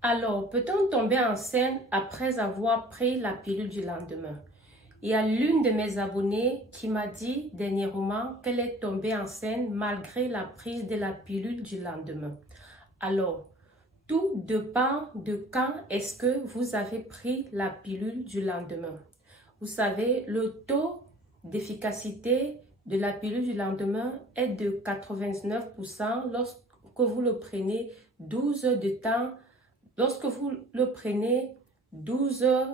Alors, peut-on tomber enceinte après avoir pris la pilule du lendemain? Il y a l'une de mes abonnées qui m'a dit dernièrement qu'elle est tombée enceinte malgré la prise de la pilule du lendemain. Alors, tout dépend de quand est-ce que vous avez pris la pilule du lendemain. Vous savez, le taux d'efficacité de la pilule du lendemain est de 99% lorsque vous le prenez 12 heures de temps. Lorsque vous le prenez 12 heures,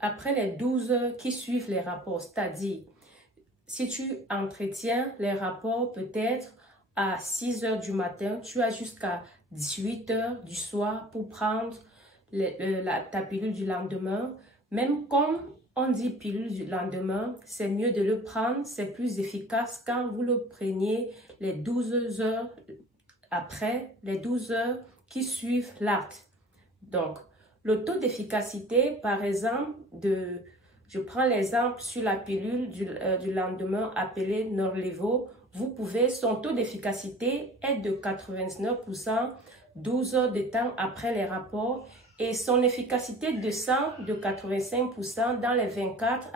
après les 12 heures qui suivent les rapports, c'est-à-dire si tu entretiens les rapports peut-être à 6 heures du matin, tu as jusqu'à 18 heures du soir pour prendre ta pilule du lendemain. Même comme on dit pilule du lendemain, c'est mieux de le prendre, c'est plus efficace quand vous le preniez les 12 heures après, les 12 heures qui suivent l'acte. Donc, le taux d'efficacité, par exemple, je prends l'exemple sur la pilule du lendemain appelée Norlevo. Vous pouvez, son taux d'efficacité est de 99%, 12 heures de temps après les rapports, et son efficacité descend de 85% dans les 24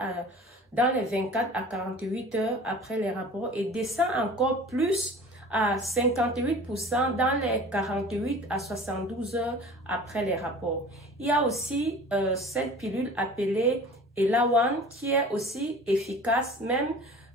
à 48 heures après les rapports et descend encore plus à 58% dans les 48 à 72 heures après les rapports. Il y a aussi cette pilule appelée Elawan qui est aussi efficace même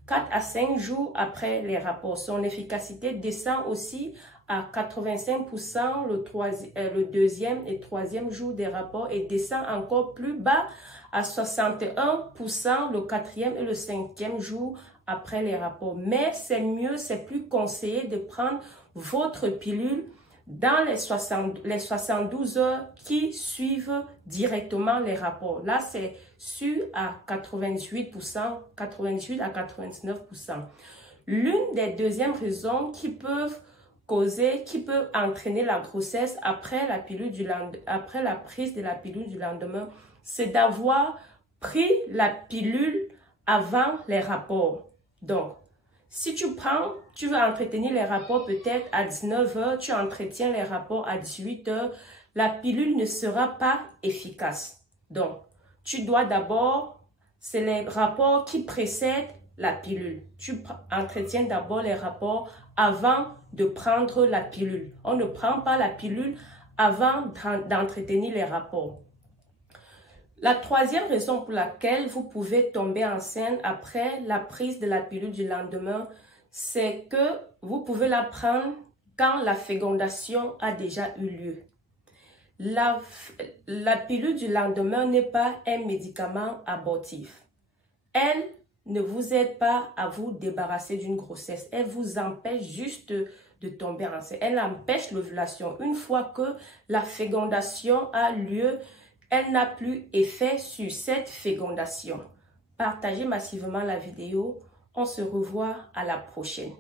4 à 5 jours après les rapports. Son efficacité descend aussi à 85% le deuxième et troisième jour des rapports et descend encore plus bas à 61% le quatrième et le cinquième jour après les rapports. Mais c'est mieux, c'est plus conseillé de prendre votre pilule dans les 72 heures qui suivent directement les rapports. Là, c'est sûr à 88%, 88 à 99%. L'une des deuxièmes raisons qui peuvent entraîner la grossesse après la prise de la pilule du lendemain, c'est d'avoir pris la pilule avant les rapports. Donc, si tu veux entretenir les rapports peut-être à 19 heures, tu entretiens les rapports à 18 heures, la pilule ne sera pas efficace. Donc, tu dois d'abord, c'est les rapports qui précèdent la pilule. Tu entretiens d'abord les rapports avant de prendre la pilule. On ne prend pas la pilule avant d'entretenir les rapports. La troisième raison pour laquelle vous pouvez tomber enceinte après la prise de la pilule du lendemain, c'est que vous pouvez la prendre quand la fécondation a déjà eu lieu. La pilule du lendemain n'est pas un médicament abortif. Elle ne vous aide pas à vous débarrasser d'une grossesse. Elle vous empêche juste de tomber enceinte. Elle empêche l'ovulation. Une fois que la fécondation a lieu, elle n'a plus effet sur cette fécondation. Partagez massivement la vidéo. On se revoit à la prochaine.